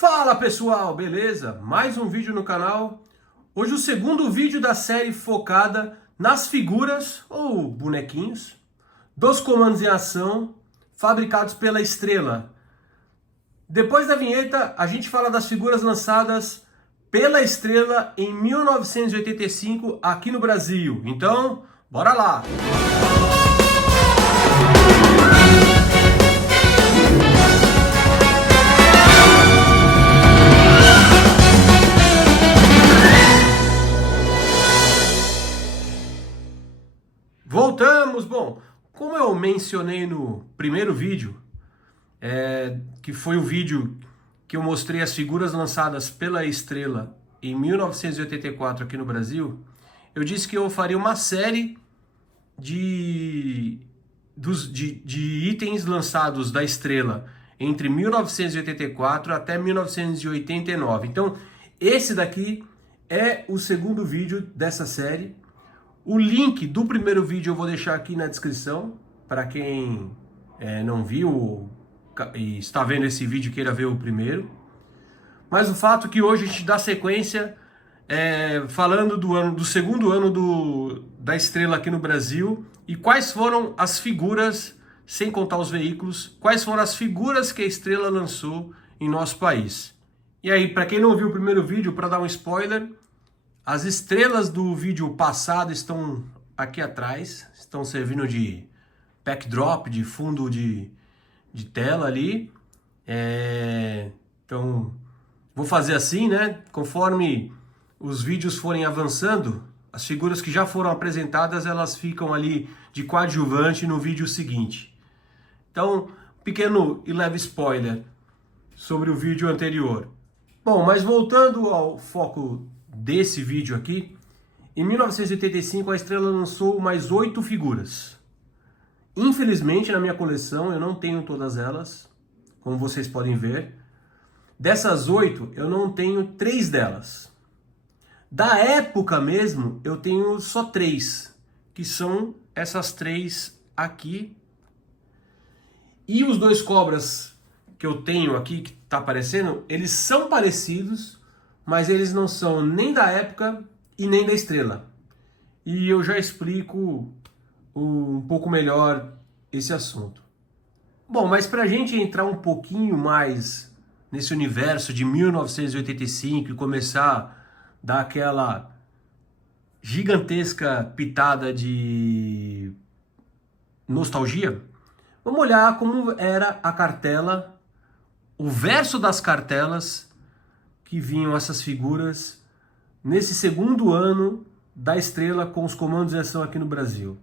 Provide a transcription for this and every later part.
Fala pessoal, beleza? Mais um vídeo no canal. Hoje o segundo vídeo da série focada nas figuras, ou bonequinhos, dos comandos em ação fabricados pela Estrela. Depois da vinheta, a gente fala das figuras lançadas pela Estrela em 1985 aqui no Brasil. Então, bora lá! Voltamos! Bom, como eu mencionei no primeiro vídeo, que foi o vídeo que eu mostrei as figuras lançadas pela Estrela em 1984 aqui no Brasil, eu disse que eu faria uma série de itens lançados da Estrela entre 1984 até 1989. Então, esse daqui é o segundo vídeo dessa série. O link do primeiro vídeo eu vou deixar aqui na descrição, para quem não viu e está vendo esse vídeo e queira ver o primeiro. Mas o fato é que hoje a gente dá sequência falando do segundo ano da Estrela aqui no Brasil e quais foram as figuras, sem contar os veículos, quais foram as figuras que a Estrela lançou em nosso país. E aí, para quem não viu o primeiro vídeo, para dar um spoiler, as estrelas do vídeo passado estão aqui atrás, estão servindo de backdrop, de fundo de tela ali. Então, vou fazer assim, né? Conforme os vídeos forem avançando, as figuras que já foram apresentadas, elas ficam ali de coadjuvante no vídeo seguinte. Então, pequeno e leve spoiler sobre o vídeo anterior. Bom, mas voltando ao foco desse vídeo aqui, em 1985 a Estrela lançou mais 8 figuras. Infelizmente na minha coleção eu não tenho todas elas, como vocês podem ver. Dessas 8 eu não tenho 3 delas. Da época mesmo eu tenho só 3, que são essas 3 aqui. E os 2 cobras que eu tenho aqui, que tá aparecendo, eles são parecidos, mas eles não são nem da época e nem da Estrela. E eu já explico um pouco melhor esse assunto. Bom, mas para a gente entrar um pouquinho mais nesse universo de 1985 e começar a dar aquela gigantesca pitada de nostalgia, vamos olhar como era a cartela, o verso das cartelas que vinham essas figuras nesse segundo ano da Estrela com os comandos de ação aqui no Brasil.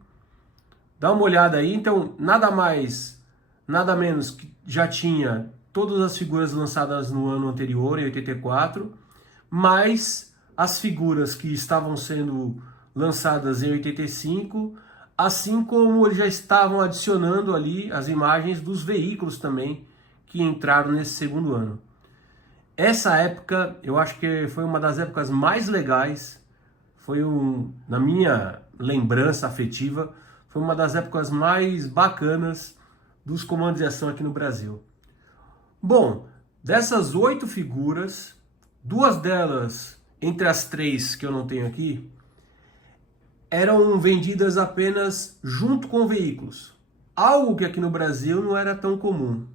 Dá uma olhada aí, então nada mais, nada menos que já tinha todas as figuras lançadas no ano anterior, em 84, mais as figuras que estavam sendo lançadas em 85, assim como eles já estavam adicionando ali as imagens dos veículos também que entraram nesse segundo ano. Essa época, eu acho que foi uma das épocas mais legais, na minha lembrança afetiva, foi uma das épocas mais bacanas dos comandos de ação aqui no Brasil. Bom, dessas 8 figuras, 2 delas, entre as 3 que eu não tenho aqui, eram vendidas apenas junto com veículos. Algo que aqui no Brasil não era tão comum.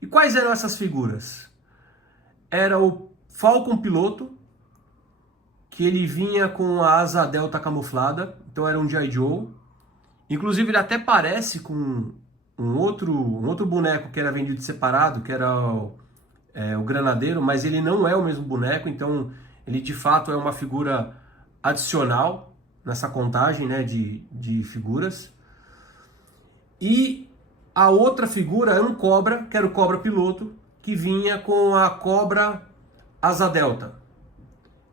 E quais eram essas figuras? Era o Falcon Piloto, que ele vinha com a asa delta camuflada, então era um G.I. Joe. Inclusive ele até parece com um outro boneco que era vendido separado, que era o Granadeiro, mas ele não é o mesmo boneco, então ele de fato é uma figura adicional nessa contagem, né, de figuras. E a outra figura era um Cobra, que era o Cobra Piloto, que vinha com a Cobra Asa Delta.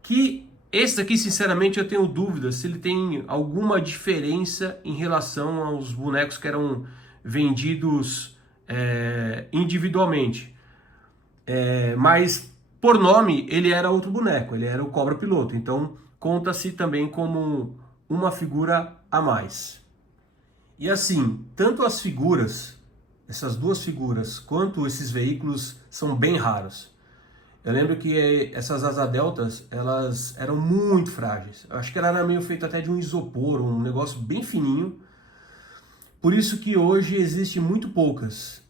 Que esse aqui, sinceramente, eu tenho dúvidas se ele tem alguma diferença em relação aos bonecos que eram vendidos individualmente. Mas, por nome, ele era outro boneco, ele era o Cobra Piloto. Então, conta-se também como uma figura a mais. E assim, tanto as figuras, essas 2 figuras, quanto esses veículos são bem raros. Eu lembro que essas asa deltas, elas eram muito frágeis. Eu acho que ela era meio feita até de um isopor, um negócio bem fininho. Por isso que hoje existe muito poucas.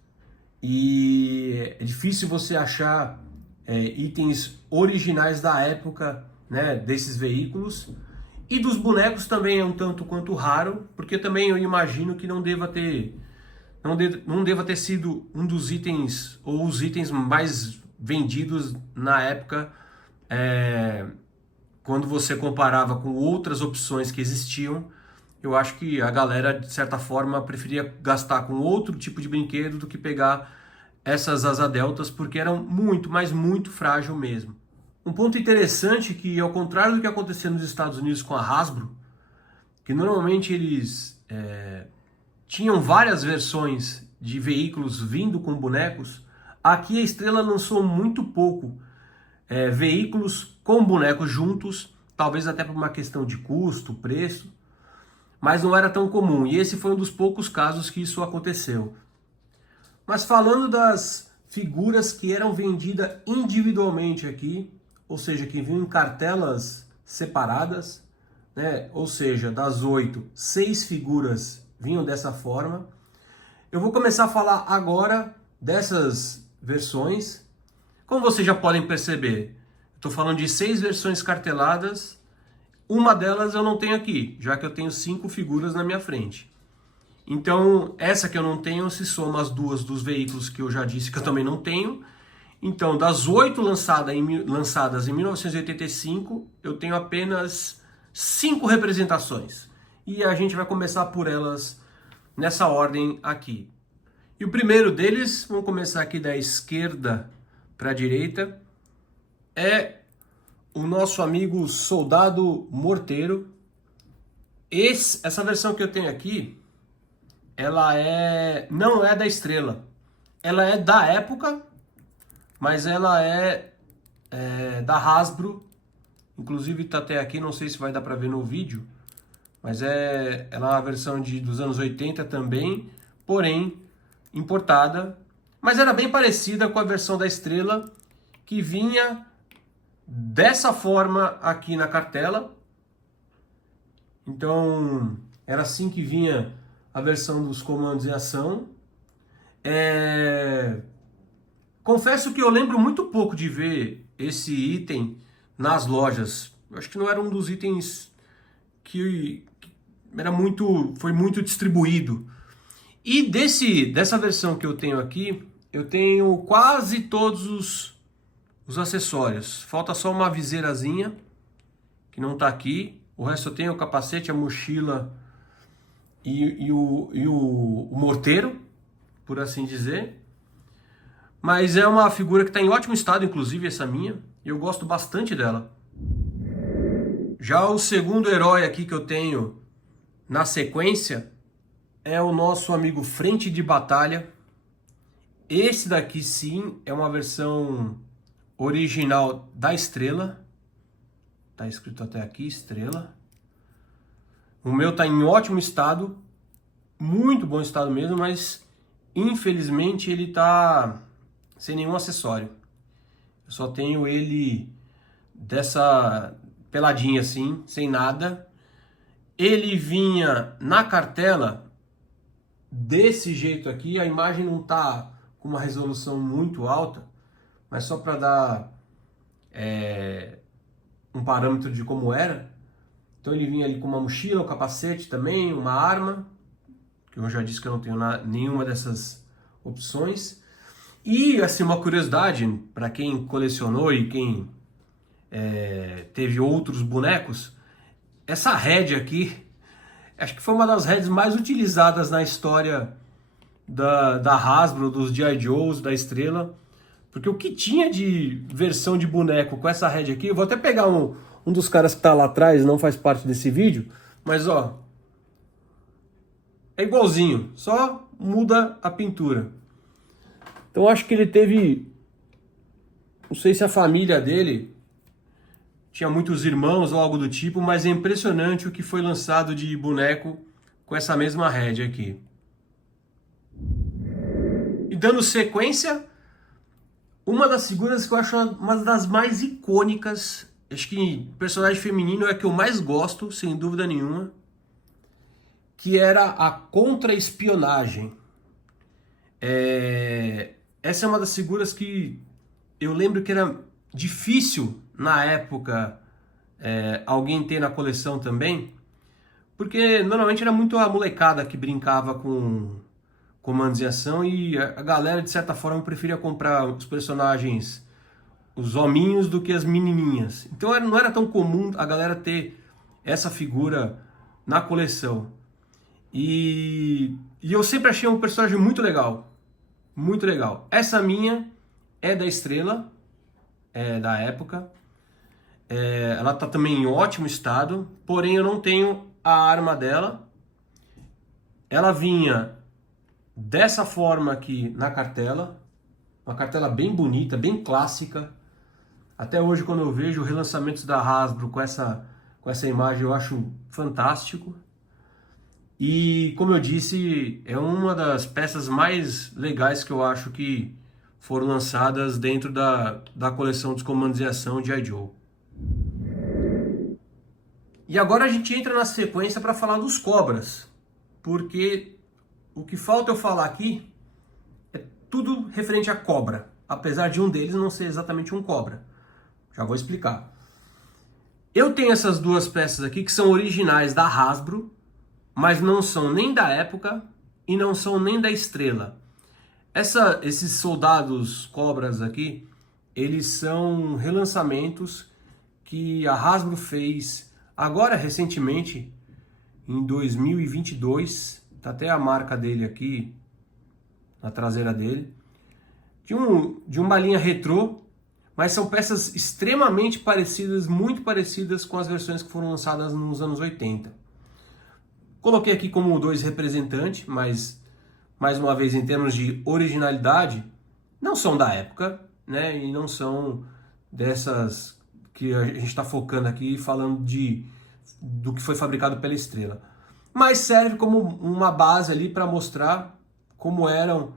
E é difícil você achar itens originais da época, né, desses veículos. E dos bonecos também é um tanto quanto raro, porque também eu imagino que não deva ter sido um dos itens ou os itens mais vendidos na época, quando você comparava com outras opções que existiam. Eu acho que a galera, de certa forma, preferia gastar com outro tipo de brinquedo do que pegar essas asa deltas, porque eram muito, mas muito frágil mesmo. Um ponto interessante que, ao contrário do que acontecia nos Estados Unidos com a Hasbro, que normalmente eles tinham várias versões de veículos vindo com bonecos, aqui a Estrela lançou muito pouco veículos com bonecos juntos, talvez até por uma questão de custo, preço, mas não era tão comum, e esse foi um dos poucos casos que isso aconteceu. Mas falando das figuras que eram vendidas individualmente aqui, ou seja, que vinham em cartelas separadas, né? Ou seja, das 8, 6 figuras vinham dessa forma. Eu vou começar a falar agora dessas versões. Como vocês já podem perceber, estou falando de 6 versões carteladas. Uma delas eu não tenho aqui, já que eu tenho 5 figuras na minha frente. Então, essa que eu não tenho se soma as duas dos veículos que eu já disse que eu também não tenho. Então, das 8 lançadas em 1985, eu tenho apenas 5 representações. E a gente vai começar por elas nessa ordem aqui. E o primeiro deles, vamos começar aqui da esquerda para a direita, é o nosso amigo Soldado Morteiro. Essa versão que eu tenho aqui, ela não é da Estrela. Ela é da época, mas ela é da Hasbro. Inclusive está até aqui, não sei se vai dar para ver no vídeo, mas ela é uma versão dos anos 80 também, porém importada. Mas era bem parecida com a versão da Estrela, que vinha dessa forma aqui na cartela. Então era assim que vinha a versão dos comandos em ação. Confesso que eu lembro muito pouco de ver esse item nas lojas. Eu acho que não era um dos itens que foi muito distribuído. E dessa versão que eu tenho aqui, eu tenho quase todos os acessórios. Falta só uma viseirazinha, que não está aqui. O resto eu tenho o capacete, a mochila e o morteiro, por assim dizer. Mas é uma figura que está em ótimo estado, inclusive essa minha. E eu gosto bastante dela. Já o segundo herói aqui que eu tenho na sequência é o nosso amigo Frente de Batalha. Esse daqui sim é uma versão original da Estrela. Tá escrito até aqui, Estrela. O meu tá em ótimo estado, muito bom estado mesmo, mas infelizmente ele tá sem nenhum acessório. Eu só tenho ele dessa peladinha assim, sem nada. Ele vinha na cartela desse jeito aqui, a imagem não tá com uma resolução muito alta, mas só para dar um parâmetro de como era. Então ele vinha ali com uma mochila, um capacete também, uma arma, que eu já disse que eu não tenho nenhuma dessas opções. E assim, uma curiosidade para quem colecionou e quem teve outros bonecos, essa head aqui, acho que foi uma das heads mais utilizadas na história da Hasbro, dos G.I. Joes, da Estrela, porque o que tinha de versão de boneco com essa head aqui, eu vou até pegar um dos caras que tá lá atrás, não faz parte desse vídeo, mas ó, é igualzinho, só muda a pintura. Então acho que ele teve, não sei se a família dele tinha muitos irmãos ou algo do tipo, mas é impressionante o que foi lançado de boneco com essa mesma head aqui. E dando sequência, uma das figuras que eu acho uma das mais icônicas, acho que personagem feminino é a que eu mais gosto, sem dúvida nenhuma, que era a contra-espionagem. Essa é uma das figuras que eu lembro que era difícil na época alguém ter na coleção também, porque normalmente era muito a molecada que brincava com comandos em ação e a galera, de certa forma, preferia comprar os personagens, os hominhos, do que as menininhas. Então não era tão comum a galera ter essa figura na coleção. E eu sempre achei um personagem muito legal. Muito legal. Essa minha é da Estrela, da época. Ela tá também em ótimo estado, porém eu não tenho a arma dela. Ela vinha dessa forma aqui na cartela, uma cartela bem bonita, bem clássica. Até hoje, quando eu vejo relançamentos da Hasbro com essa imagem, eu acho fantástico. E, como eu disse, é uma das peças mais legais que eu acho que foram lançadas dentro da coleção dos comandos em ação de G.I. Joe. E agora a gente entra na sequência para falar dos Cobras, porque o que falta eu falar aqui é tudo referente a Cobra, apesar de um deles não ser exatamente um Cobra. Já vou explicar. Eu tenho essas duas peças aqui que são originais da Hasbro, mas não são nem da época e não são nem da Estrela. Esses soldados Cobras aqui, eles são relançamentos que a Hasbro fez agora recentemente, em 2022, tá até a marca dele aqui na traseira dele, de uma linha retrô, mas são peças extremamente parecidas, muito parecidas com as versões que foram lançadas nos anos 80. Coloquei aqui como dois representantes, mas mais uma vez em termos de originalidade, não são da época, né? E não são dessas que a gente está focando aqui, falando do que foi fabricado pela Estrela. Mas serve como uma base ali para mostrar como eram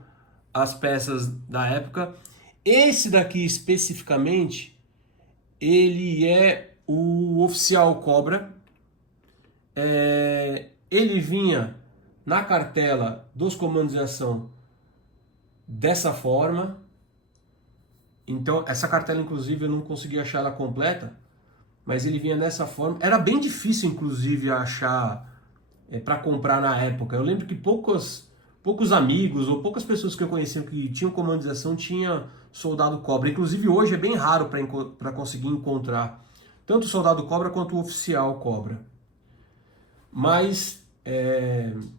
as peças da época. Esse daqui especificamente, ele é o oficial Cobra. Ele vinha na cartela dos comandos de ação dessa forma. Então, essa cartela, inclusive, eu não consegui achar ela completa, mas ele vinha dessa forma. Era bem difícil, inclusive, achar para comprar na época. Eu lembro que poucos amigos ou poucas pessoas que eu conhecia que tinham comandos de ação tinham soldado Cobra. Inclusive, hoje é bem raro para conseguir encontrar tanto o soldado Cobra quanto o oficial Cobra. Mas,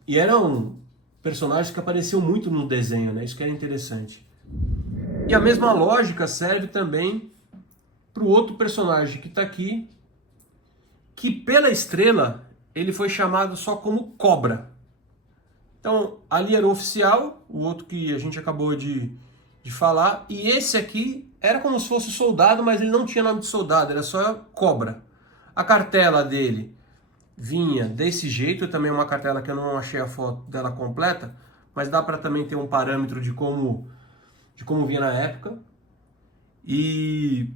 e eram personagens que apareciam muito no desenho, né? Isso que era interessante. E a mesma lógica serve também para o outro personagem que está aqui, que pela Estrela ele foi chamado só como Cobra. Então, ali era o oficial, o outro que a gente acabou de falar, e esse aqui era como se fosse soldado, mas ele não tinha nome de soldado, era só Cobra. A cartela dele vinha desse jeito, também uma cartela que eu não achei a foto dela completa, mas dá para também ter um parâmetro de como vinha na época. E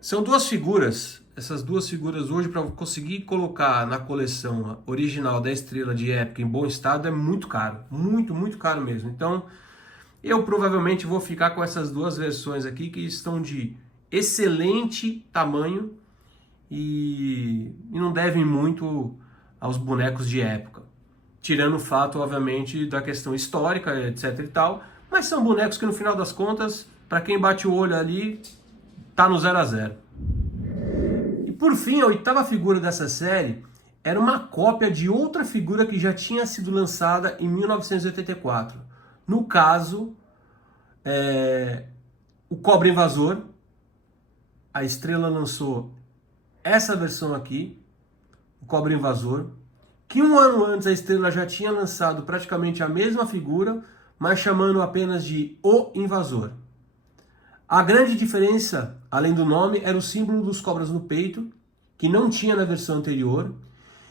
são duas figuras, essas duas figuras hoje, para conseguir colocar na coleção original da Estrela de época em bom estado é muito caro, muito caro mesmo. Então eu provavelmente vou ficar com essas duas versões aqui que estão de excelente tamanho e não devem muito aos bonecos de época, tirando o fato, obviamente, da questão histórica, etc e tal, mas são bonecos que no final das contas, para quem bate o olho ali, tá no 0 a 0. E por fim, a oitava figura dessa série era uma cópia de outra figura que já tinha sido lançada em 1984. No caso, o Cobra Invasor. A Estrela lançou essa versão aqui, o Cobra Invasor, que um ano antes a Estrela já tinha lançado praticamente a mesma figura, mas chamando apenas de O Invasor. A grande diferença, além do nome, era o símbolo dos cobras no peito, que não tinha na versão anterior,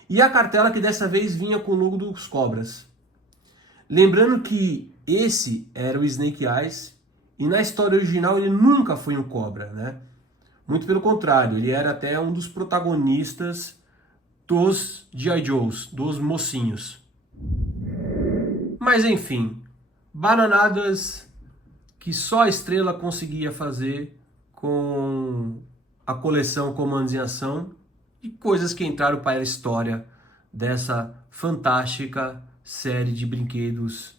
e a cartela que dessa vez vinha com o logo dos cobras. Lembrando que esse era o Snake Eyes E na história original ele nunca foi um cobra, né? Muito pelo contrário, ele era até um dos protagonistas dos G.I. Joes, dos mocinhos. Mas enfim, bananadas que só a Estrela conseguia fazer com a coleção Comandos em Ação e coisas que entraram para a história dessa fantástica série de brinquedos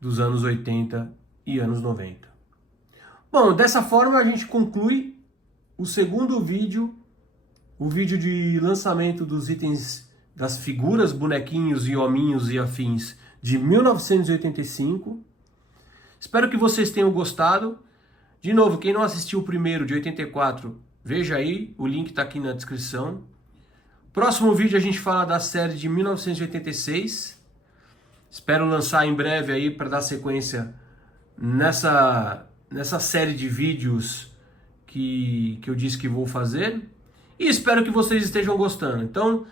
dos anos 80 e anos 90. Bom, dessa forma a gente conclui o segundo vídeo, o vídeo de lançamento dos itens das figuras, bonequinhos e hominhos e afins de 1985. Espero que vocês tenham gostado. De novo, quem não assistiu o primeiro de 84, veja aí, o link está aqui na descrição. Próximo vídeo a gente fala da série de 1986. Espero lançar em breve aí para dar sequência nessa série de vídeos que eu disse que vou fazer. E espero que vocês estejam gostando. Então,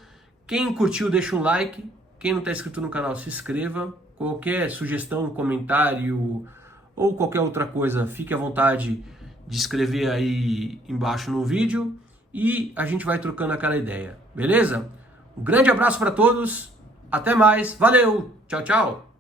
quem curtiu, deixa um like. Quem não está inscrito no canal, se inscreva. Qualquer sugestão, comentário ou qualquer outra coisa, fique à vontade de escrever aí embaixo no vídeo. E a gente vai trocando aquela ideia, beleza? Um grande abraço para todos. Até mais. Valeu. Tchau, tchau.